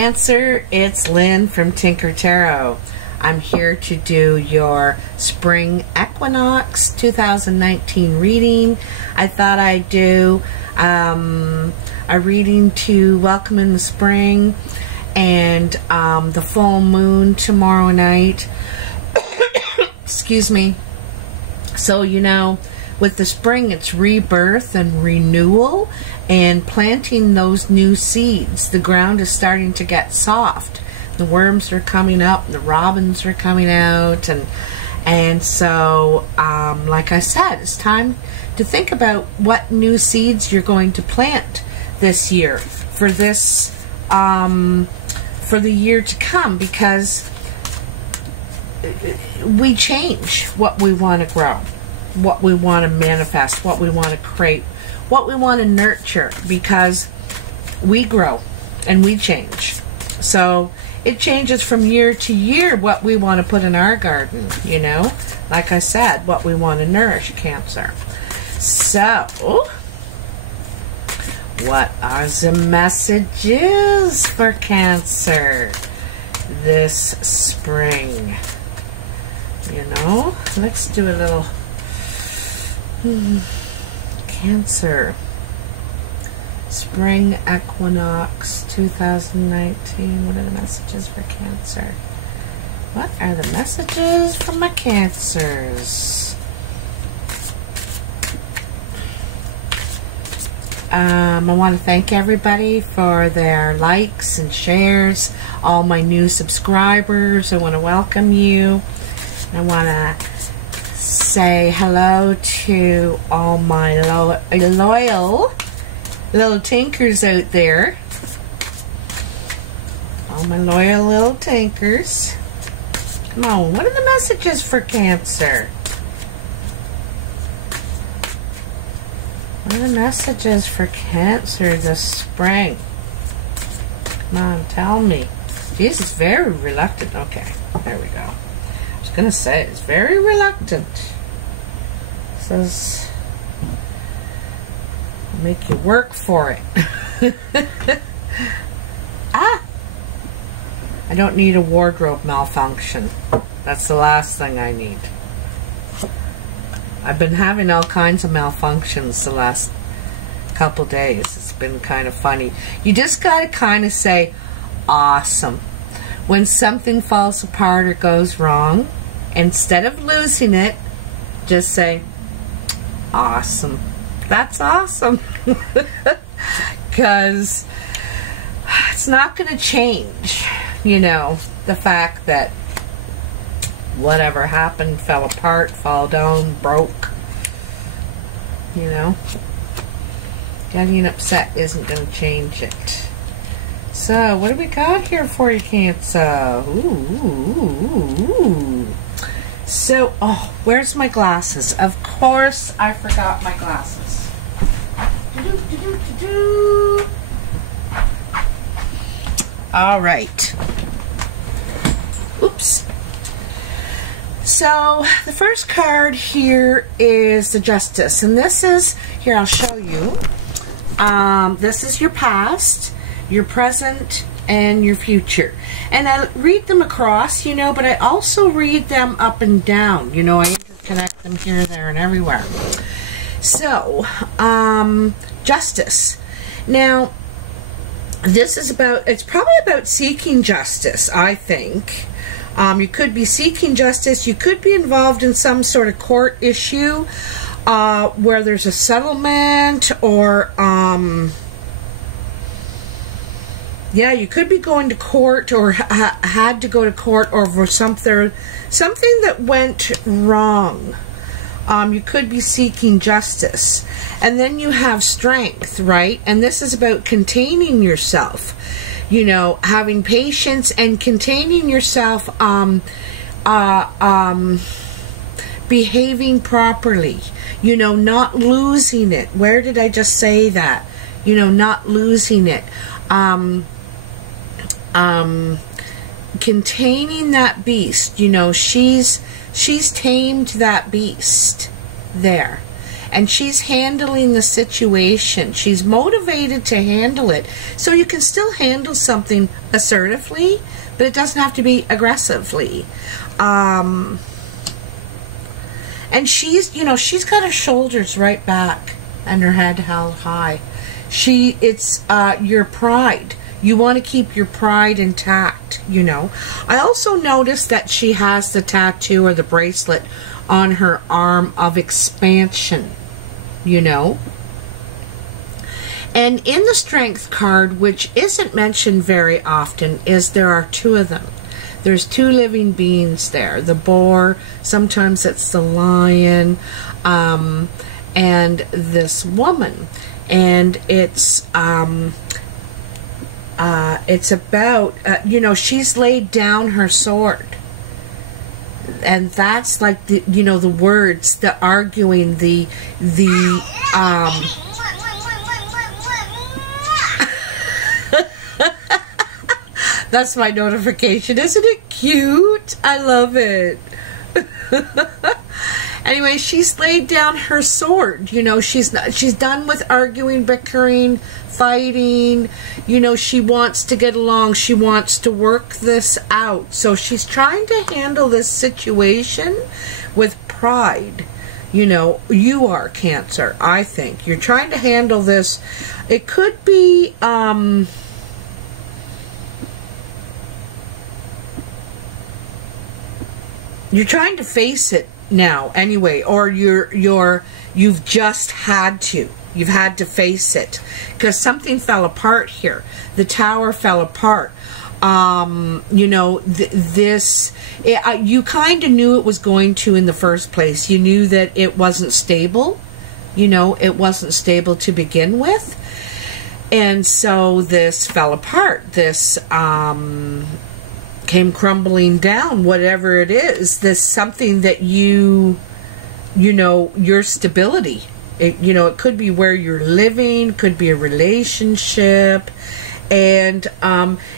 Cancer, it's Lynn from Tinker Tarot. I'm here to do your Spring Equinox 2019 reading. I thought I'd do a reading to welcome in the spring and the full moon tomorrow night. Excuse me. So, you know, with the spring, it's rebirth and renewal and planting those new seeds. The ground is starting to get soft. The worms are coming up, the robins are coming out, and so, like I said, it's time to think about what new seeds you're going to plant this year for this, for the year to come, because we change what we want to grow, what we want to manifest, what we want to create, what we want to nurture, because we grow and we change. So it changes from year to year what we want to put in our garden, you know, like I said, what we want to nourish, Cancer. So what are the messages for Cancer this spring? You know, let's do a little Cancer Spring Equinox 2019. What are the messages for Cancer? What are the messages for my Cancers? I want to thank everybody for their likes and shares, all my new subscribers. I want to welcome you. I want to say hello to all my loyal little tinkers out there. All my loyal little tinkers. Come on, what are the messages for Cancer? What are the messages for Cancer this spring? Come on, tell me. Jesus, very reluctant. Okay, there we go. I was gonna say, it's very reluctant. It says, make you work for it. Ah! I don't need a wardrobe malfunction. That's the last thing I need. I've been having all kinds of malfunctions the last couple days. It's been kind of funny. You just gotta kind of say, awesome. When something falls apart or goes wrong, instead of losing it, just say, awesome. That's awesome. Because it's not going to change, you know, the fact that whatever happened, fell apart, fell down, broke, you know. Getting upset isn't going to change it. So, what do we got here for you, Cancer? Ooh. So, oh, where's my glasses? Of course, I forgot my glasses. All right. Oops. So, the first card here is the Justice. And this is, here, I'll show you. This is your past, your present, and your future. And I read them across, you know, but I also read them up and down. You know, I interconnect them here, there, and everywhere. So, Justice. Now, this is about, it's probably about seeking justice, I think. You could be seeking justice. You could be involved in some sort of court issue where there's a settlement, or yeah, you could be going to court, or had to go to court over something that went wrong. You could be seeking justice. And then you have Strength, right? And this is about containing yourself. You know, having patience and containing yourself, behaving properly. You know, not losing it. Where did I just say that? You know, not losing it. Containing that beast. You know, she's tamed that beast there. and she's handling the situation. She's motivated to handle it. So you can still handle something assertively, but it doesn't have to be aggressively. And she's, you know, she's got her shoulders right back and her head held high. It's your pride. You want to keep your pride intact, you know. I also noticed that she has the tattoo or the bracelet on her arm of expansion, you know. And in the Strength card, which isn't mentioned very often, is there are two of them. There's two living beings there. The boar, sometimes it's the lion, and this woman. And it's about, you know, she's laid down her sword. And that's like the, you know, the words, the arguing, that's my notification. Isn't it cute? I love it. Anyway, she's laid down her sword. You know, she's done with arguing, bickering, fighting. You know, she wants to get along. She wants to work this out. So she's trying to handle this situation with pride. You know, you are Cancer, I think. You're trying to handle this. It could be, you're trying to face it now anyway, or you've just had to. You've had to face it because something fell apart here. The tower fell apart. You know, you kind of knew it was going to in the first place. You knew that it wasn't stable. You know, it wasn't stable to begin with. And so this fell apart. This came crumbling down, whatever it is. This something that you know, your stability. You know, it could be where you're living, could be a relationship. And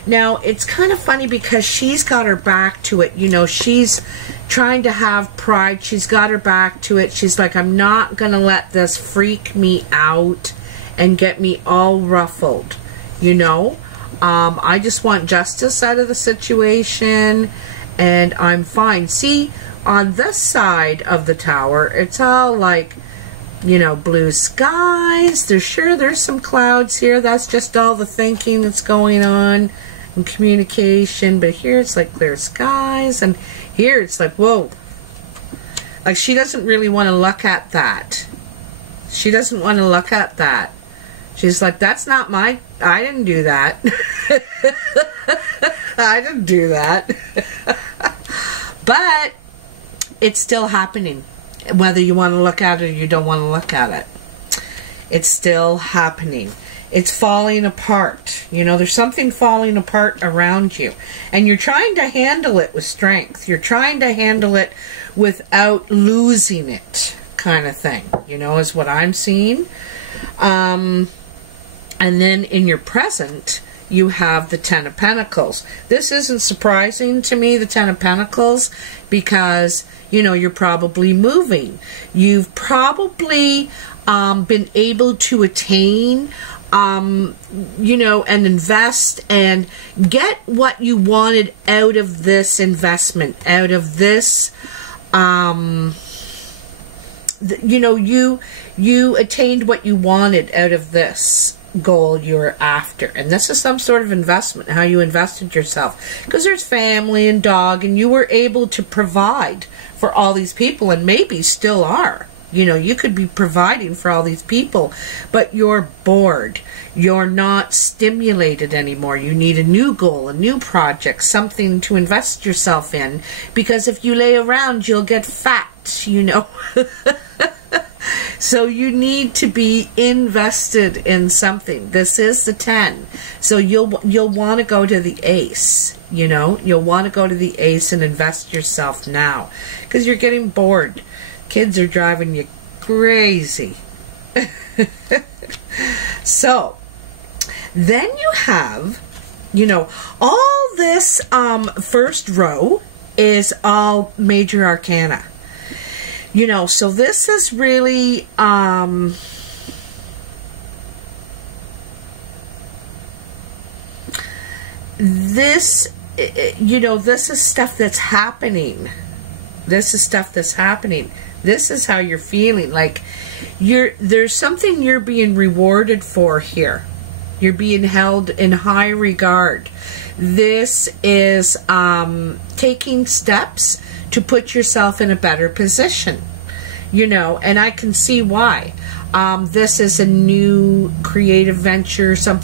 now it's kind of funny because she's got her back to it. You know, she's trying to have pride. She's got her back to it. She's like, I'm not going to let this freak me out and get me all ruffled, you know. I just want justice out of the situation, and I'm fine. See, on this side of the tower, it's all like, you know, blue skies. There's some clouds here. That's just all the thinking that's going on and communication. But here it's like clear skies, and here it's like, whoa. Like, she doesn't really want to look at that. She doesn't want to look at that. She's like, that's not my, I didn't do that. I didn't do that. But it's still happening. Whether you want to look at it or you don't want to look at it. It's still happening. It's falling apart. You know, there's something falling apart around you. And you're trying to handle it with strength. You're trying to handle it without losing it, kind of thing. You know, is what I'm seeing. And then in your present, you have the Ten of Pentacles. This isn't surprising to me, the Ten of Pentacles, because, you know, you're probably moving. You've probably been able to attain, you know, and invest and get what you wanted out of this investment, out of this, you know, you attained what you wanted out of this goal you're after. And this is some sort of investment, how you invested yourself. Because there's family and dog, and you were able to provide for all these people, and maybe still are. You know, you could be providing for all these people, but you're bored. You're not stimulated anymore. You need a new goal, a new project, something to invest yourself in. Because if you lay around, you'll get fat, you know. So you need to be invested in something. This is the 10. So you'll want to go to the Ace, you know. You'll want to go to the Ace and invest yourself now. Because you're getting bored. Kids are driving you crazy. So, then you have, you know, all this first row is all major arcana. You know, so this is really, this, you know, this is stuff that's happening. This is stuff that's happening. This is how you're feeling. Like, there's something you're being rewarded for here. You're being held in high regard. This is taking steps to put yourself in a better position. You know, and I can see why. This is a new creative venture, some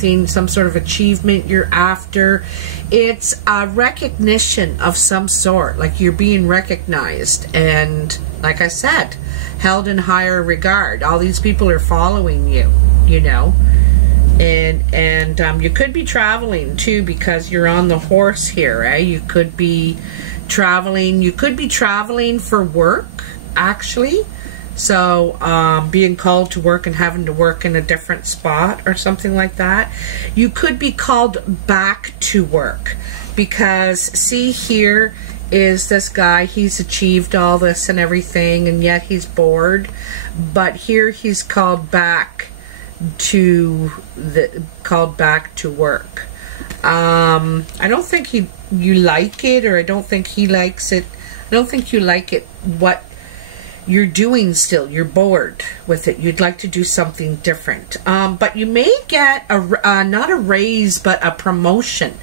sort of achievement you're after. It's a recognition of some sort, like you're being recognized and, like I said, held in higher regard. All these people are following you, you know. And you could be traveling too, because you're on the horse here, eh? You could be traveling for work, actually. So, being called to work and having to work in a different spot or something like that. You could be called back to work, because see, here is this guy, he's achieved all this and everything, and yet he's bored. But here he's called back to work. I don't think you like it, or I don't think he likes it. I don't think you like it, what you're doing still. You're bored with it. You'd like to do something different. But you may get not a raise, but a promotion.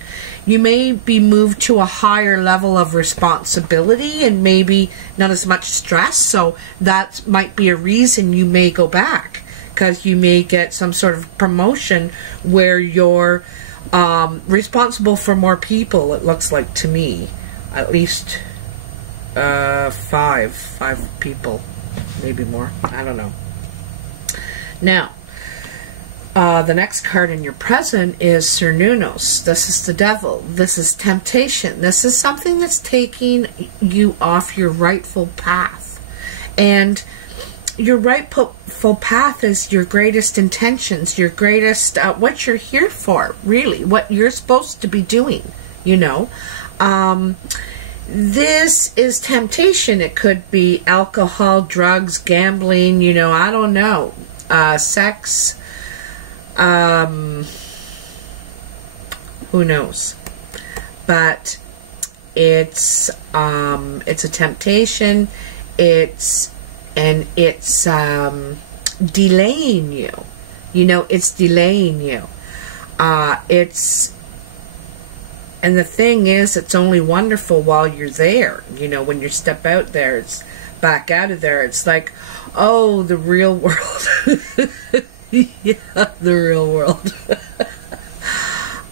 You may be moved to a higher level of responsibility and maybe not as much stress. So that might be a reason you may go back, because you may get some sort of promotion where you're responsible for more people, it looks like to me. At least five people, maybe more. I don't know. Now, the next card in your present is Cernunnos. This is the devil. This is temptation. This is something that's taking you off your rightful path. And your rightful path is your greatest intentions, your greatest, what you're here for, really, what you're supposed to be doing, you know. This is temptation. It could be alcohol, drugs, gambling, you know, I don't know, sex, who knows. But it's a temptation. It's delaying you. You know, it's delaying you. And the thing is, it's only wonderful while you're there. You know, when you step out there, it's back out of there. It's like, oh, the real world. Yeah, the real world.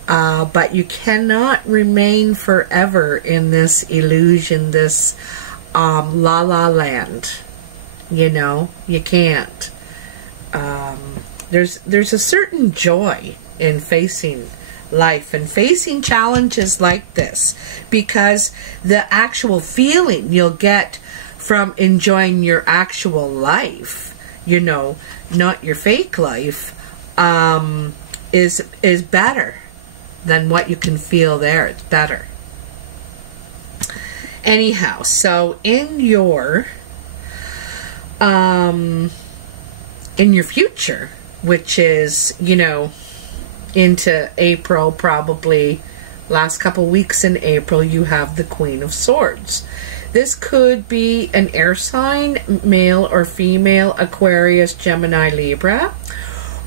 But you cannot remain forever in this illusion, this la la land. You know, you can't. There's a certain joy in facing life and facing challenges like this, because the actual feeling you'll get from enjoying your actual life, you know, not your fake life, is better than what you can feel there. It's better. Anyhow, so in your future, which is, you know, into April, probably last couple weeks in April, you have the Queen of Swords. This could be an air sign, male or female, Aquarius, Gemini, Libra.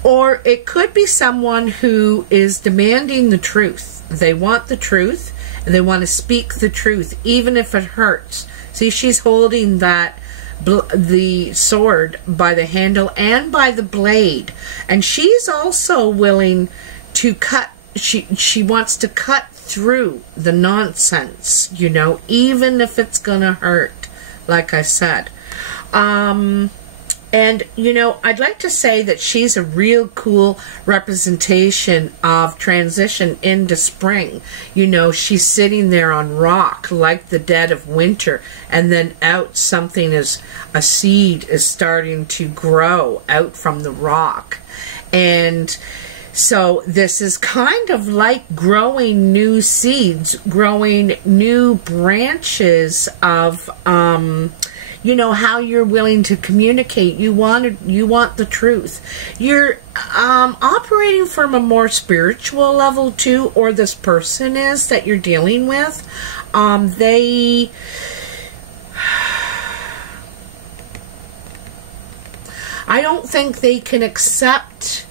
Or it could be someone who is demanding the truth. They want the truth, and they want to speak the truth, even if it hurts. See, she's holding the sword by the handle and by the blade. And she's also willing to cut, she wants to cut through the nonsense, you know, even if it's gonna hurt, like I said. And, you know, I'd like to say that she's a real cool representation of transition into spring. You know, she's sitting there on rock like the dead of winter, and then out something is, a seed is starting to grow out from the rock. And so this is kind of like growing new seeds, growing new branches of, you know, how you're willing to communicate. You want the truth. You're operating from a more spiritual level too, or this person is that you're dealing with. I don't think they can accept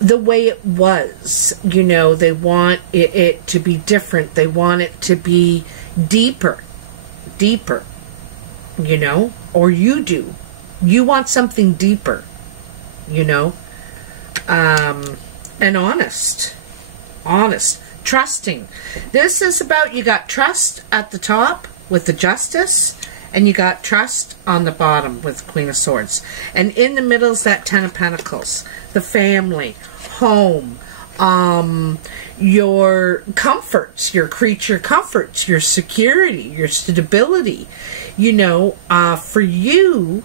the way it was. You know, they want it to be different. They want it to be deeper, you know, or you do. You want something deeper, you know, and honest, trusting. This is about, you got trust at the top with the Justice, and you got trust on the bottom with Queen of Swords. And in the middle is that Ten of Pentacles, the family, home, your comforts, your creature comforts, your security, your stability. You know, for you,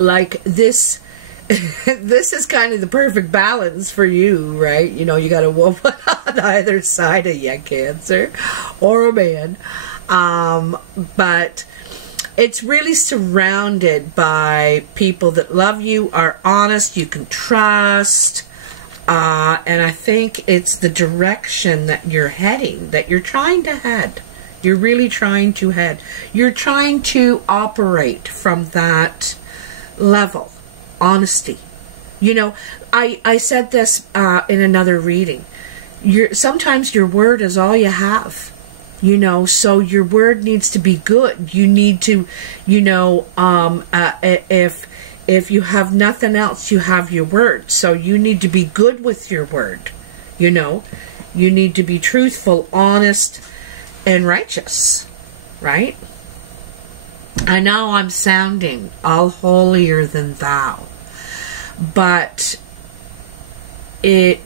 like this, this is kind of the perfect balance for you, right? You know, you got a woman on either side of you, Cancer, or a man. But it's really surrounded by people that love you, are honest, you can trust, and I think it's the direction that you're heading, that you're trying to head. You're really trying to head. You're trying to operate from that level. Honesty. You know, I said this in another reading. Sometimes your word is all you have. You know, so your word needs to be good. You need to, you know, if you have nothing else, you have your word. So you need to be good with your word. You know, you need to be truthful, honest, and righteous, right? I know I'm sounding all holier than thou, but it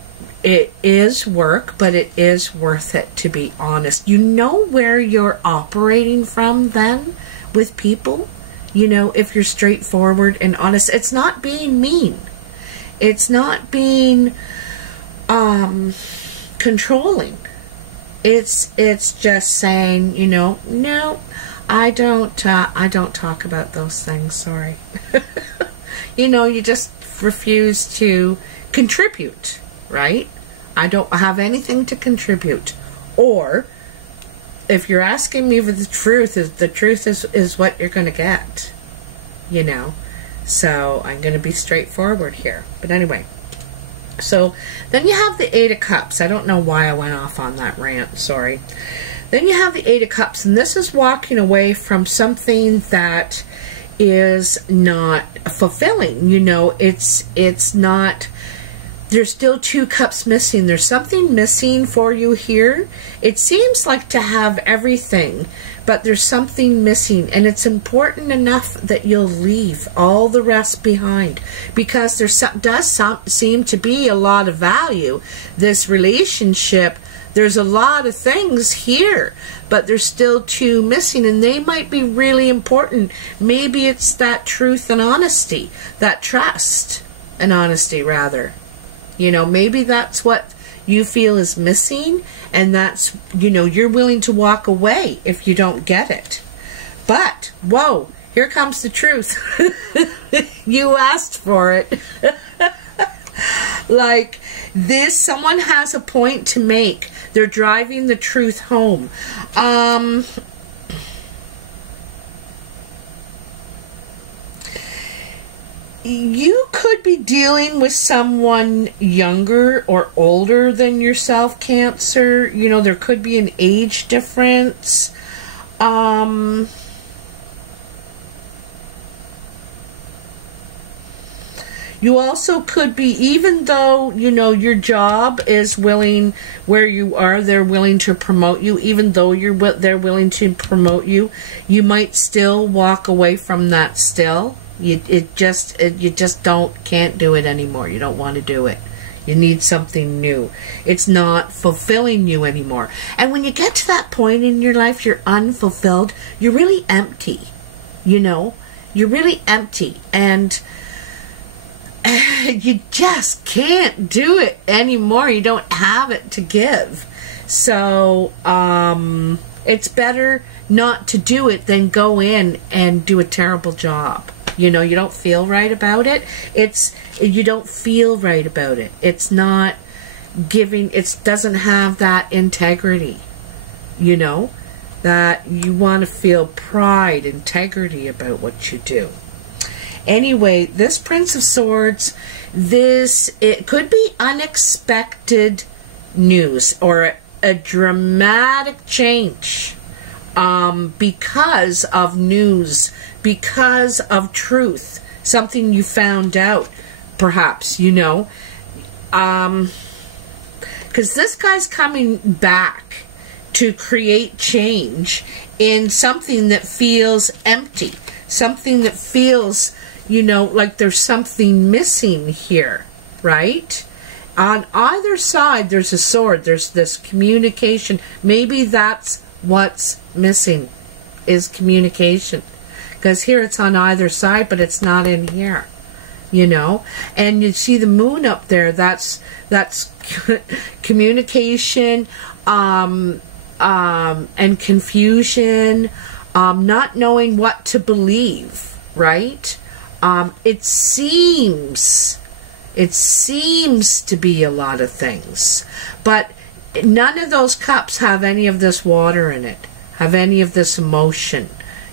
is work, but it is worth it, to be honest. You know where you're operating from then with people? You know, if you're straightforward and honest, it's not being mean. It's not being controlling. It's just saying, you know, no, I don't talk about those things, sorry. You know, you just refuse to contribute, right? I don't have anything to contribute. Or, if you're asking me for the truth is what you're going to get. You know? So, I'm going to be straightforward here. But anyway. So, then you have the Eight of Cups. I don't know why I went off on that rant, sorry. Then you have the Eight of Cups, and this is walking away from something that is not fulfilling. You know, it's not... There's still two cups missing. There's something missing for you here. It seems like to have everything, but there's something missing, and it's important enough that you'll leave all the rest behind, because there does seem to be a lot of value. This relationship, there's a lot of things here, but there's still two missing, and they might be really important. Maybe it's that truth and honesty, that trust and honesty, rather. You know, maybe that's what you feel is missing, and that's, you know, you're willing to walk away if you don't get it. But, whoa, here comes the truth. You asked for it. Like, this, someone has a point to make. They're driving the truth home. You could be dealing with someone younger or older than yourself, Cancer. You know, there could be an age difference. You also could be, even though, you know, your job is willing, where you are, they're willing to promote you, even though they're willing to promote you, you might still walk away from that still. You just can't do it anymore. You don't want to do it. You need something new. It's not fulfilling you anymore. And when you get to that point in your life, you're unfulfilled, you're really empty. You know, you're really empty, and you just can't do it anymore. You don't have it to give. So it's better not to do it than go in and do a terrible job. You know, you don't feel right about it. You don't feel right about it. It's not giving, it doesn't have that integrity, you know, that you want to feel pride, integrity about what you do. Anyway, this Prince of Swords, it could be unexpected news or a dramatic change because of news, because of truth, something you found out, perhaps, you know. Because this guy's coming back to create change in something that feels empty, something that feels, you know, like there's something missing here, right? On either side, there's a sword. There's this communication. Maybe that's what's missing, is communication. Because here it's on either side, but it's not in here, you know. And you see the moon up there. That's communication and confusion, not knowing what to believe, right? It seems to be a lot of things, but none of those cups have any of this water in it, have any of this emotion,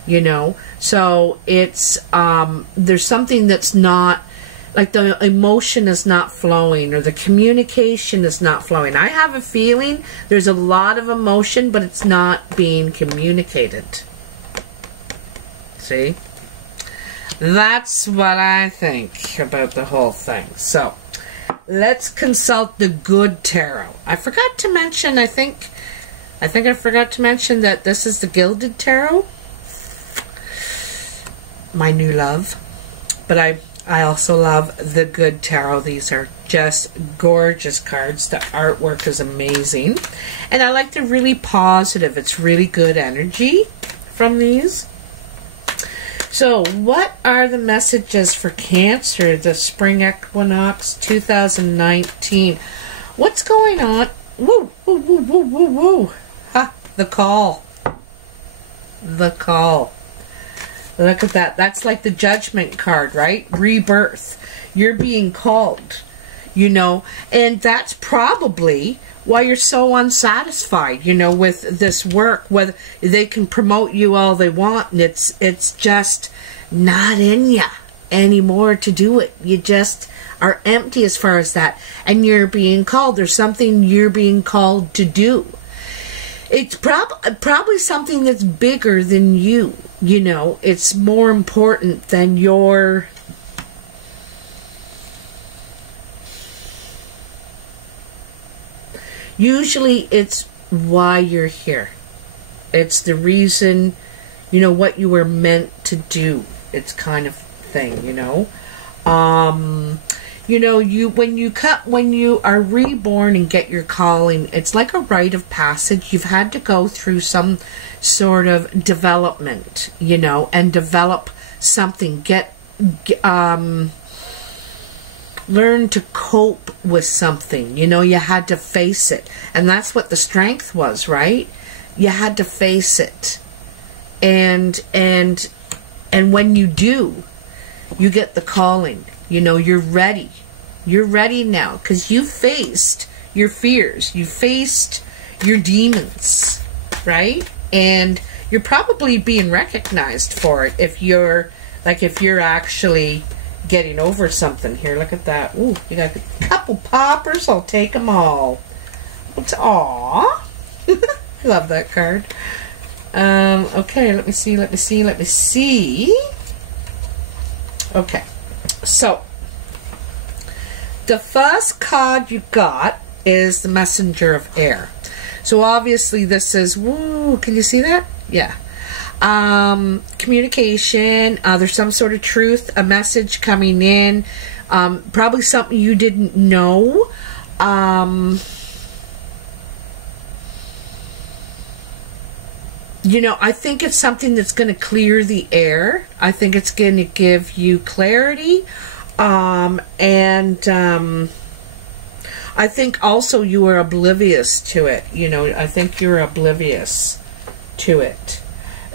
you know. So it's there's something that's not, like the emotion is not flowing, or the communication is not flowing. I have a feeling there's a lot of emotion, but it's not being communicated. See? That's what I think about the whole thing. So, let's consult the Good Tarot. I forgot to mention, I think I forgot to mention that this is the Gilded Tarot. My new love. But I also love the Good Tarot. These are just gorgeous cards. The artwork is amazing. And I like the really positive. It's really good energy from these. So, what are the messages for Cancer, the Spring Equinox 2019? What's going on? Woo, woo, woo, woo, woo, woo. Ha, the call. The call. Look at that. That's like the Judgment card, right? Rebirth. You're being called, you know. And that's probably why you're so unsatisfied, you know, with this work. Whether they can promote you all they want, and it's just not in you anymore to do it. You just are empty as far as that. And you're being called. There's something you're being called to do. It's probably something that's bigger than you. You know, it's more important than your... Usually it's why you're here. It's the reason, you know, what you were meant to do. It's kind of thing, you know. You know, when you are reborn and get your calling, it's like a rite of passage. You've had to go through some sort of development, you know, and develop something. Learn to cope with something. You know, you had to face it. And that's what the strength was, right? You had to face it. And when you do, you get the calling. You know, you're ready. You're ready now because you faced your fears. You faced your demons, right? And you're probably being recognized for it if you're actually getting over something. Here, look at that. Ooh, you got a couple poppers. I'll take them all. It's aw. I love that card. Okay, let me see. Okay, so the first card you got is the Messenger of Air. So obviously this is, woo, can you see that? Yeah. Communication, there's some sort of truth, a message coming in, probably something you didn't know. You know, I think it's something that's going to clear the air. I think it's going to give you clarity. And I think also you are oblivious to it. You know, I think you're oblivious to it.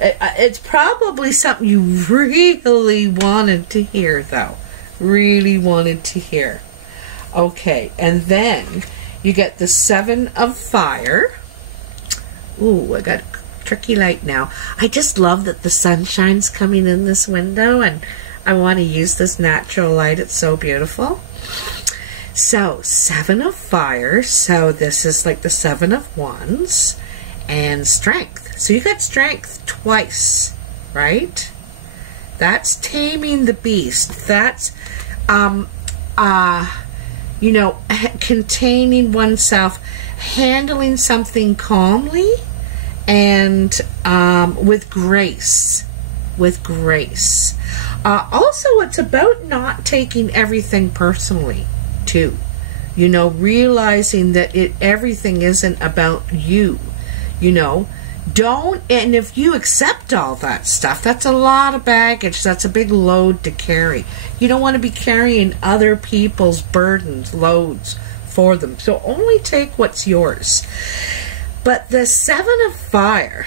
It's probably something you really wanted to hear, though. Really wanted to hear. Okay, and then you get the 7 of Fire. Ooh, I got tricky light now. I just love that the sunshine's coming in this window, and I want to use this natural light. It's so beautiful. So, 7 of Fire. So this is like the 7 of Wands. And Strength. So you got Strength twice, right? That's taming the beast. That's, you know, containing oneself, handling something calmly and with grace. With grace. Also, it's about not taking everything personally, too. You know, realizing that everything isn't about you. You know, and if you accept all that stuff, that's a lot of baggage. That's a big load to carry. You don't want to be carrying other people's burdens, loads for them. So only take what's yours. But the 7 of Fire,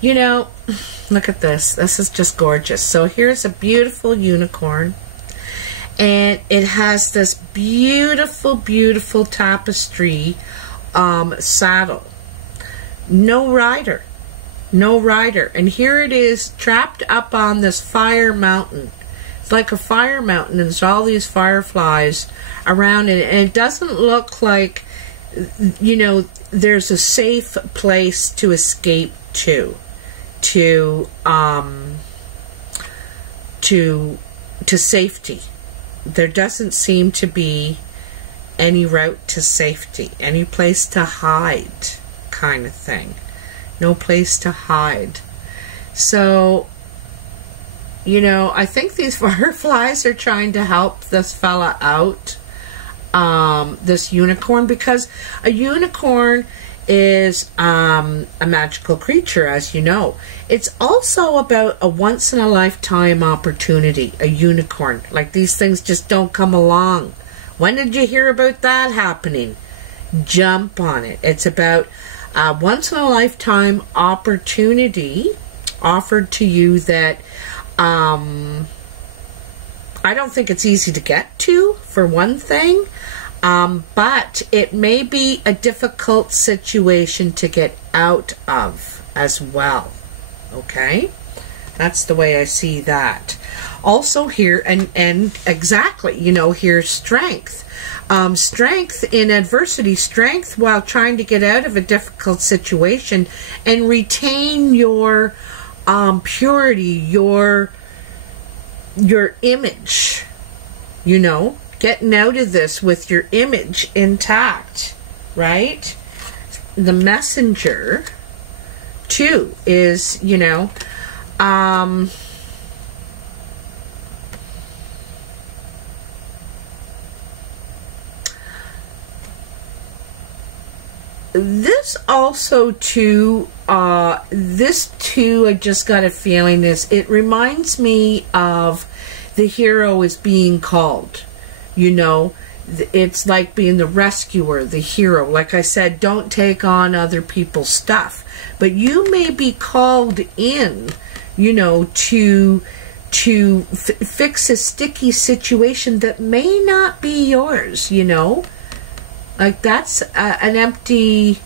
you know, look at this. This is just gorgeous. So here's a beautiful unicorn. And it has this beautiful, beautiful tapestry saddle. No rider. No rider. And here it is trapped up on this fire mountain. It's like a fire mountain, and there's all these fireflies around it. And it doesn't look like, you know, there's a safe place to escape to safety. There doesn't seem to be any route to safety, any place to hide, kind of thing. No place to hide. So, you know, I think these fireflies are trying to help this fella out, this unicorn, because a unicorn is a magical creature, as you know. It's also about a once-in-a-lifetime opportunity, a unicorn. Like, these things just don't come along. When did you hear about that happening? Jump on it. It's about a once-in-a-lifetime opportunity offered to you that I don't think it's easy to get to, for one thing. But it may be a difficult situation to get out of as well. Okay? That's the way I see that. Also here, and exactly, you know, here's Strength. Strength in adversity, strength while trying to get out of a difficult situation and retain your purity, your image, you know? Getting out of this with your image intact, right? The Messenger, too, is, you know, this also, too, this, too, I just got a feeling this, it reminds me of the hero is being called. You know, it's like being the rescuer, the hero. Like I said, don't take on other people's stuff. But you may be called in, you know, to fix a sticky situation that may not be yours, you know. Like, that's an empty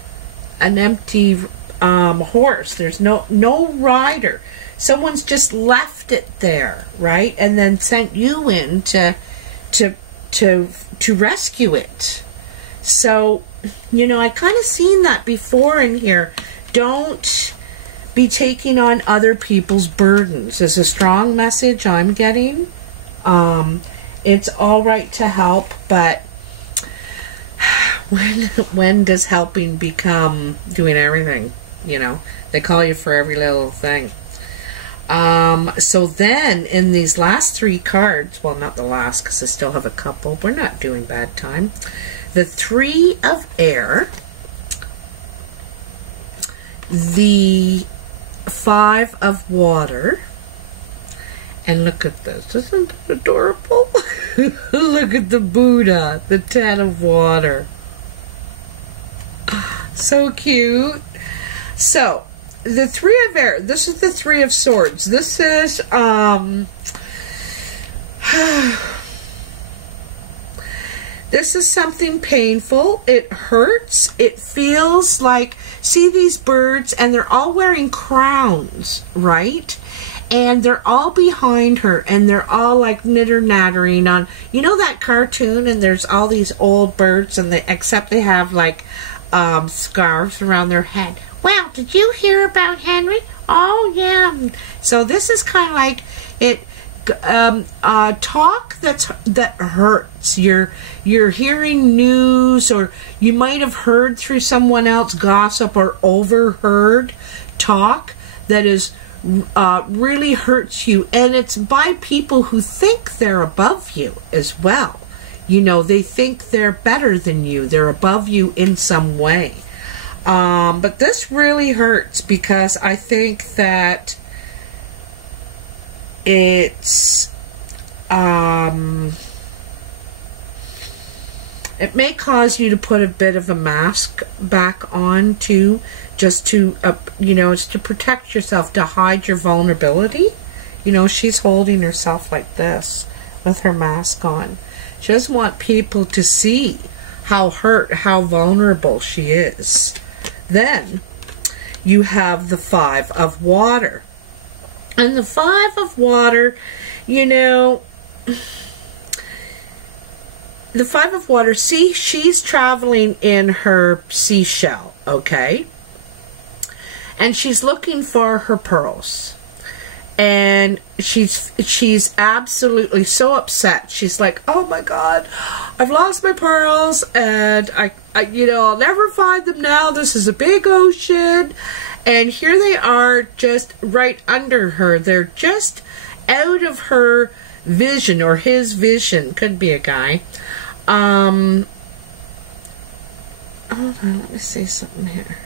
horse. There's no rider. Someone's just left it there, right? And then sent you in to rescue it. So, you know, I kind of seen that before in here. Don't be taking on other people's burdens is a strong message I'm getting. It's all right to help, but when does helping become doing everything? You know, they call you for every little thing. So then in these last 3 cards, well, not the last because I still have a couple, we're not doing bad time. The 3 of Air, the 5 of Water, And look at this. Isn't that adorable? Look at the Buddha, the Ten of Water. So cute. So, the Three of Air. This is the Three of Swords. This is, this is something painful. It hurts. It feels like, see these birds, and they're all wearing crowns, right? And they're all behind her, and they're all like nitter-nattering on, you know that cartoon, and there's all these old birds, and except they have like scarves around their head. Well, did you hear about Henry? Oh, yeah. So this is kind of like it. Talk that hurts. You're hearing news, or you might have heard through someone else gossip or overheard talk that is really hurts you, and it's by people who think they're above you as well. You know, they think they're better than you. They're above you in some way. But this really hurts because I think that it's it may cause you to put a bit of a mask back on too, just to you know, it's to protect yourself, to hide your vulnerability. You know, she's holding herself like this with her mask on. She doesn't want people to see how hurt, how vulnerable she is. Then you have the Five of Water. And the Five of Water, you know, the Five of Water, see, she's traveling in her seashell, okay? And she's looking for her pearls. And she's absolutely so upset. She's like, oh my God, I've lost my pearls, and I you know, I'll never find them now. This is a big ocean. And here they are, just right under her. They're just out of her vision, or his vision. Could be a guy. Hold on, let me see something here.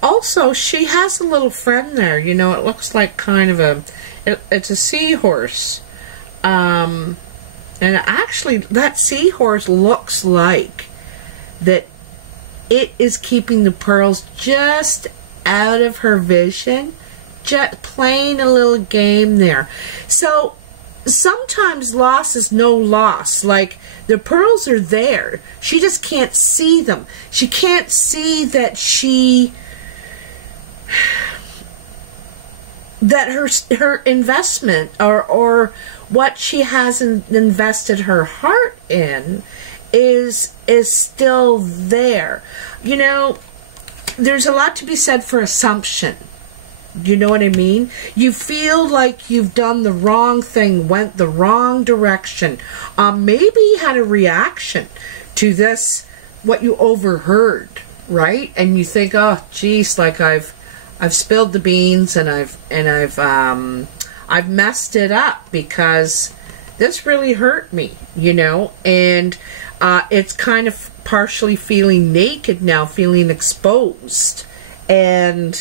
Also, she has a little friend there. You know, it looks like kind of a, it's a seahorse. And actually, that seahorse looks like that it is keeping the pearls just out of her vision, just playing a little game there. So sometimes loss is no loss. Like, the pearls are there. She just can't see them. She can't see that that her investment, or what she hasn't invested her heart in is still there. You know, there's a lot to be said for assumption. You know what I mean? You feel like you've done the wrong thing, went the wrong direction. Maybe had a reaction to this, what you overheard, right? And you think, oh, geez, like I've spilled the beans, and I've messed it up because this really hurt me, you know? And it's kind of partially feeling naked now, feeling exposed. And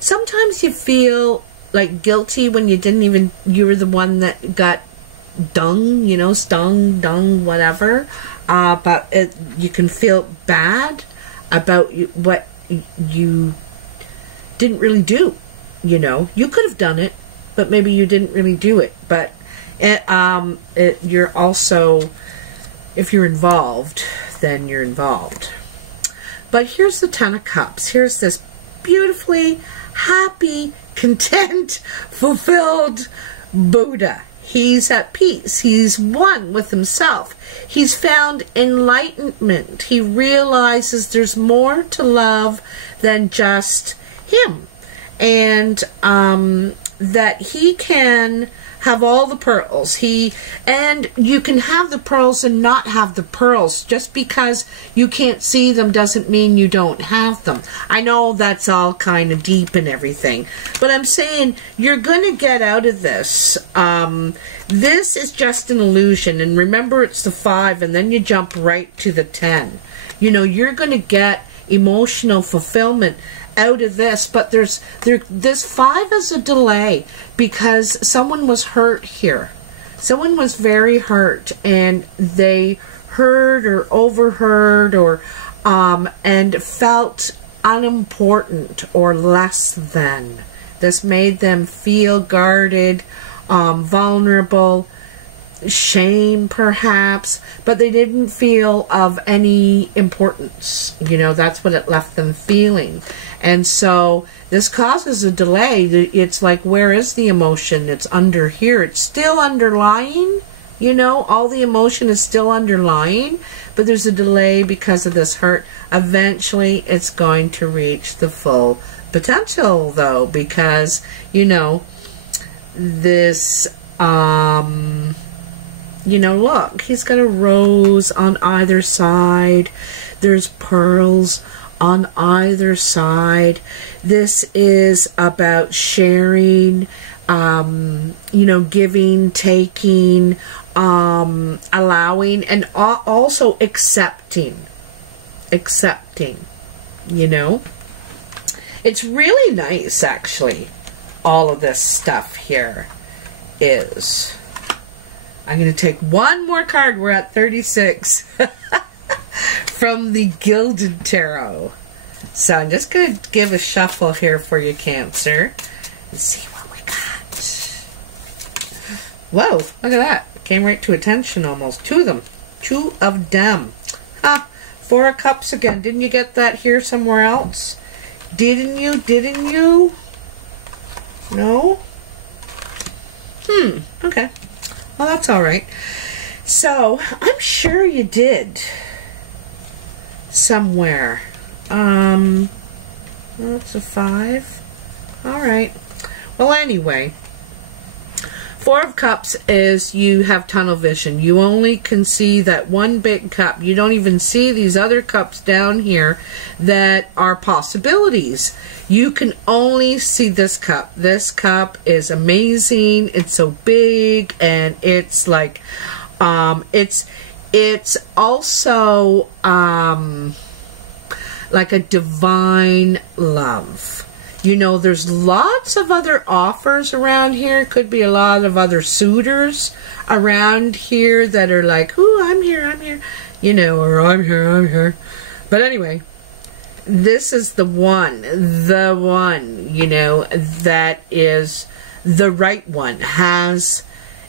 sometimes you feel like guilty when you didn't even, you were the one that got dung, you know, stung, dung, whatever. But you can feel bad about what you didn't really do. You know, you could have done it, but maybe you didn't really do it. But you're also, if you're involved, then you're involved. But here's the Ten of Cups. Here's this beautifully happy, content, fulfilled Buddha. He's at peace. He's one with himself. He's found enlightenment. He realizes there's more to love than just him. And that he can have all the pearls. And you can have the pearls and not have the pearls. Just because you can't see them doesn't mean you don't have them. I know that's all kind of deep and everything, but I'm saying you're going to get out of this. This is just an illusion, and remember it's the 5, and then you jump right to the 10. You know, you're going to get emotional fulfillment out of this, but this 5 is a delay because someone was hurt here. Someone was very hurt, and they heard or overheard or and felt unimportant or less than. This made them feel guarded, vulnerable, shame perhaps, but they didn't feel of any importance. You know, that's what it left them feeling. And so this causes a delay. It's like, where is the emotion? It's under here. It's still underlying. You know, all the emotion is still underlying, but there's a delay because of this hurt. Eventually it's going to reach the full potential though, because, you know, this you know, look, he's got a rose on either side. There's pearls on either side. This is about sharing, you know, giving, taking, allowing, and also accepting, you know. It's really nice, actually, all of this stuff here is. I'm going to take one more card. We're at 36 from the Gilded Tarot. So I'm just going to give a shuffle here for you, Cancer, and see what we got. Whoa, look at that. Came right to attention almost. 2 of them. 2 of them. Ah, 4 of Cups again. Didn't you get that here somewhere else? Didn't you? Didn't you? No? Okay. Well, that's all right. So, I'm sure you did. Somewhere. That's a 5. All right. Well, anyway. 4 of Cups is you have tunnel vision. You only can see that one big cup. You don't even see these other cups down here that are possibilities. You can only see this cup. This cup is amazing. It's so big, and it's like, it's also like a divine love. You know, there's lots of other offers around here. Could be a lot of other suitors around here that are like, ooh, I'm here, you know, or I'm here. But anyway, this is the one, you know, that is the right one.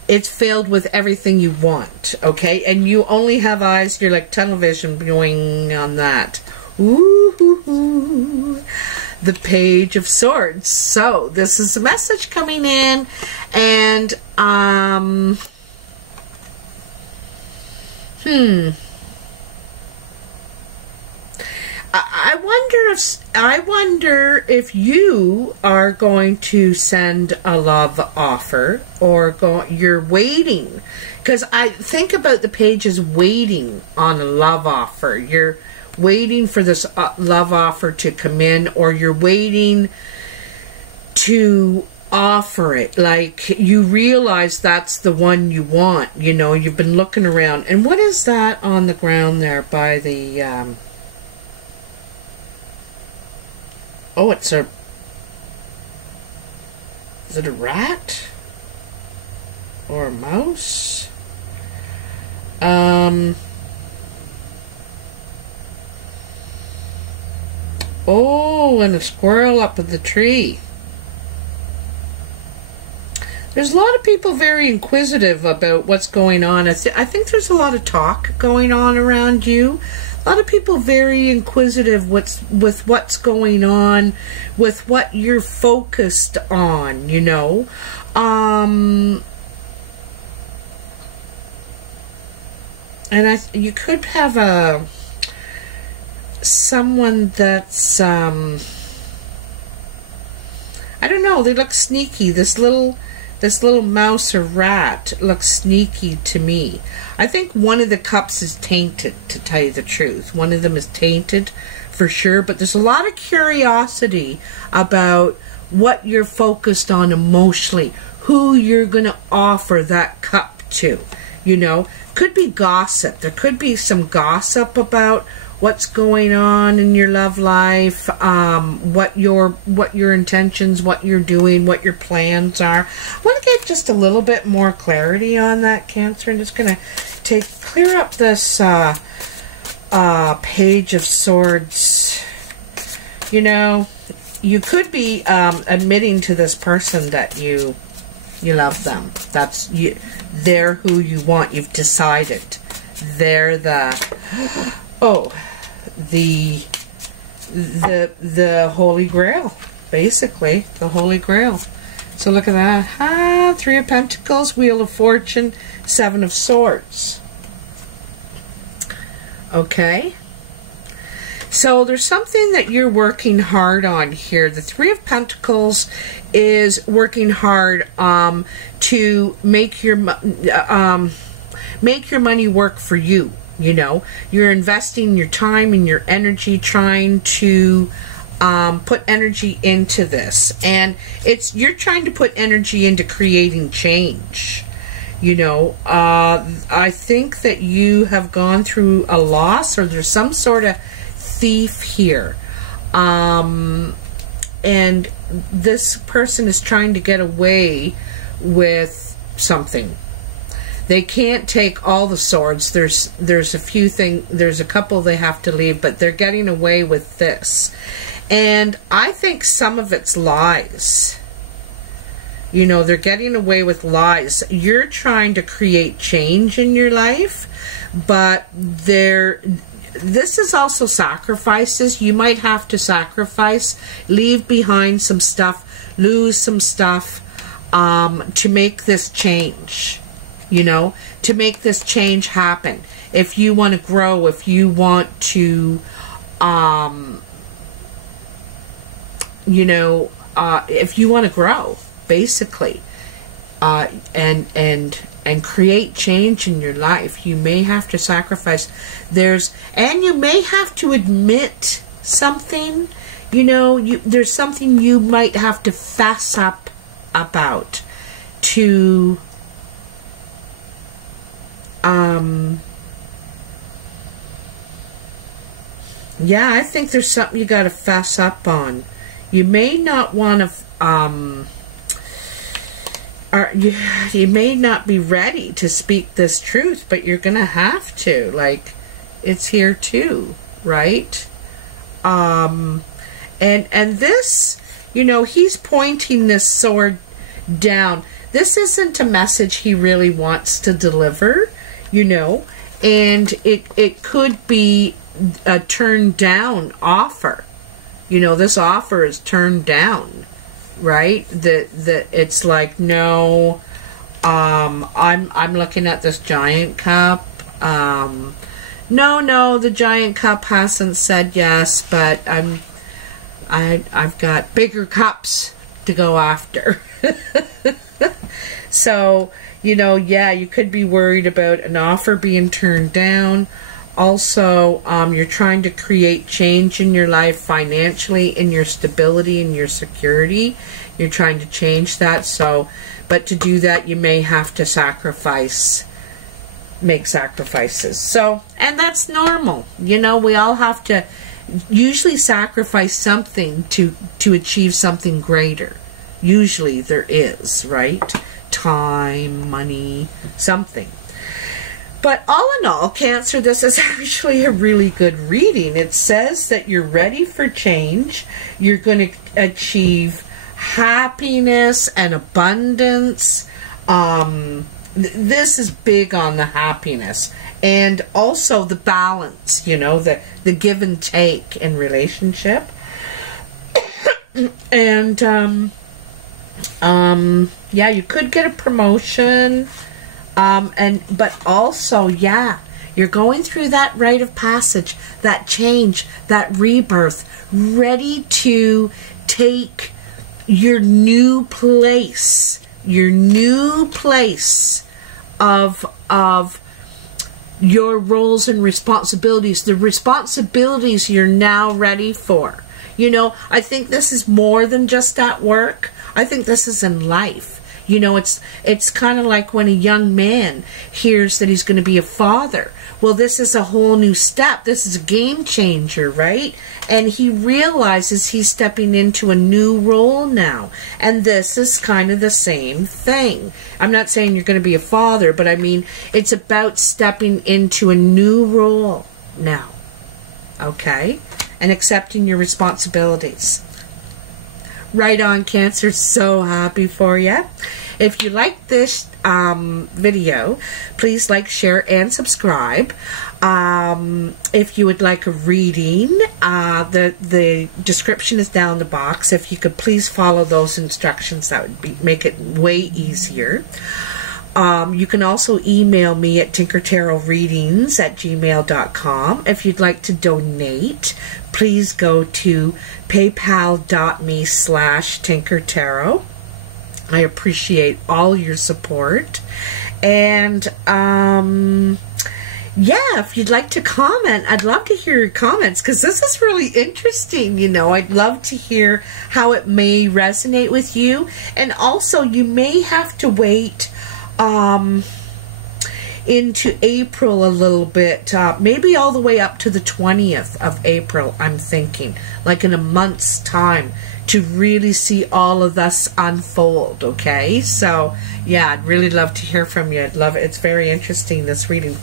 It's filled with everything you want, okay? And you only have eyes, you're like tunnel vision going on that. Ooh. The Page of Swords. So this is a message coming in, and I wonder if you are going to send a love offer, or you're waiting, because I think about the Page as waiting on a love offer. You're waiting for this love offer to come in, or you're waiting to offer it. Like, you realize that's the one you want. You know, you've been looking around. And what is that on the ground there by the oh, it's a, is it a rat or a mouse? Oh, and a squirrel up in the tree. There's a lot of people very inquisitive about what's going on. I think there's a lot of talk going on around you. A lot of people very inquisitive with what's going on, with what you're focused on, you know. And you could have someone that's I don't know, they look sneaky. This little this little mouse or rat looks sneaky to me. I think one of the cups is tainted, to tell you the truth. One of them is tainted for sure, but there's a lot of curiosity about what you're focused on emotionally, who you're going to offer that cup to. You know, could be gossip. There could be some gossip about what's going on in your love life, what your intentions, what you're doing, what your plans are. I want to get just a little bit more clarity on that, Cancer. I'm just going to clear up this Page of Swords. You know, you could be admitting to this person that you love them. That's you. They're who you want. You've decided. They're the the Holy Grail, basically the Holy Grail. So look at that. Three of Pentacles, Wheel of Fortune, Seven of Swords. Okay. So there's something that you're working hard on here. The Three of Pentacles is working hard to make your money work for you. You know, you're investing your time and your energy trying to put energy into this, and you're trying to put energy into creating change. You know, I think that you have gone through a loss, or there's some sort of thief here, and this person is trying to get away with something. They can't take all the swords. There's a few things. There's a couple they have to leave, but they're getting away with this, and I think some of it's lies. You know, they're getting away with lies. You're trying to create change in your life, but this is also sacrifices. You might have to sacrifice, leave behind some stuff, lose some stuff, to make this change. You know, to make this change happen. If you want to grow, if you want to, you know, if you want to grow, basically, and create change in your life, you may have to sacrifice. And you may have to admit something. You know, there's something you might have to fess up about to. Yeah, I think there's something you got to fess up on. You may not want to, you may not be ready to speak this truth, but you're going to have to. Like, it's here too, right? And this, you know, he's pointing this sword down. This isn't a message he really wants to deliver, you know, and it could be a turned down offer. You know, this offer is turned down, right? That it's like, no, I'm looking at this giant cup. No, the giant cup hasn't said yes, but I've got bigger cups to go after. So, you know, yeah, you could be worried about an offer being turned down. Also, you're trying to create change in your life financially, in your stability, in your security. You're trying to change that. So, but to do that, you may have to make sacrifices. So, and that's normal. You know, we all have to usually sacrifice something to achieve something greater. Usually there is, right? Time, money, something. But all in all, Cancer, this is actually a really good reading. It says that you're ready for change. You're going to achieve happiness and abundance. This is big on the happiness. And also the balance, you know, the give and take in relationship. And, yeah, you could get a promotion. But also, yeah, you're going through that rite of passage, that change, that rebirth, ready to take your new place your new place of your roles and responsibilities, the responsibilities you're now ready for. You know, I think this is more than just at work. I think this is in life. You know, it's kind of like when a young man hears that he's going to be a father. Well, this is a whole new step. This is a game changer, right? And he realizes he's stepping into a new role now. And this is kind of the same thing. I'm not saying you're going to be a father, but I mean, it's about stepping into a new role now. Okay? And accepting your responsibilities. Right on, Cancer. So happy for you. If you like this video, please like, share, and subscribe. If you would like a reading, the description is down the box. If you could please follow those instructions, that would make it way easier. You can also email me at tinkertarotreadings@gmail.com. If you'd like to donate, please go to paypal.me/tinkertarot. I appreciate all your support. And yeah, if you'd like to comment, I'd love to hear your comments, because this is really interesting. You know, I'd love to hear how it may resonate with you. And also, you may have to wait into April a little bit, maybe all the way up to the 20th of April, I'm thinking, like in a month's time, to really see all of this unfold. Okay, so yeah, I'd really love to hear from you. I'd love it. It's very interesting, this reading.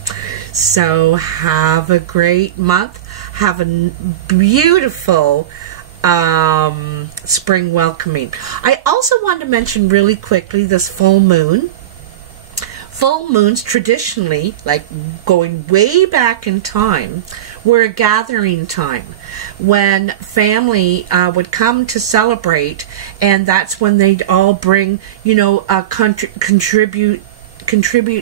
So have a great month. Have a beautiful spring welcoming. I also want to mention really quickly this full moon. Full moons traditionally, like going way back in time, were a gathering time when family would come to celebrate, and that's when they'd all bring, you know, contribute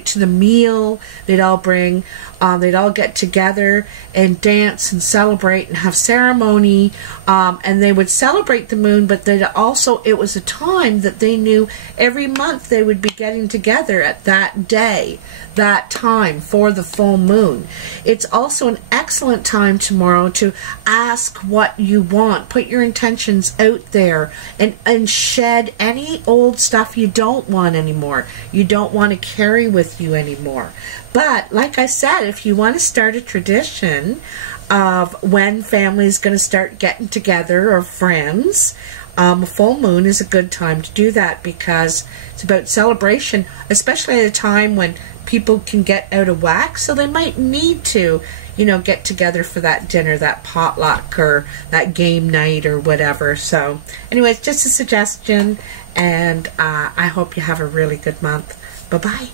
to the meal. They'd all bring, they'd all get together and dance and celebrate and have ceremony, and they would celebrate the moon, but they'd also, it was a time that they knew every month they would be getting together at that day, that time for the full moon. It's also an excellent time tomorrow to ask what you want. Put your intentions out there and shed any old stuff you don't want anymore. You don't want to carry with you anymore. But like I said, if you want to start a tradition of when family's going to start getting together, or friends, a full moon is a good time to do that, because it's about celebration, especially at a time when people can get out of whack, so they might need to, you know, get together for that dinner, that potluck, or that game night, or whatever. So anyways, just a suggestion, and I hope you have a really good month. Bye-bye.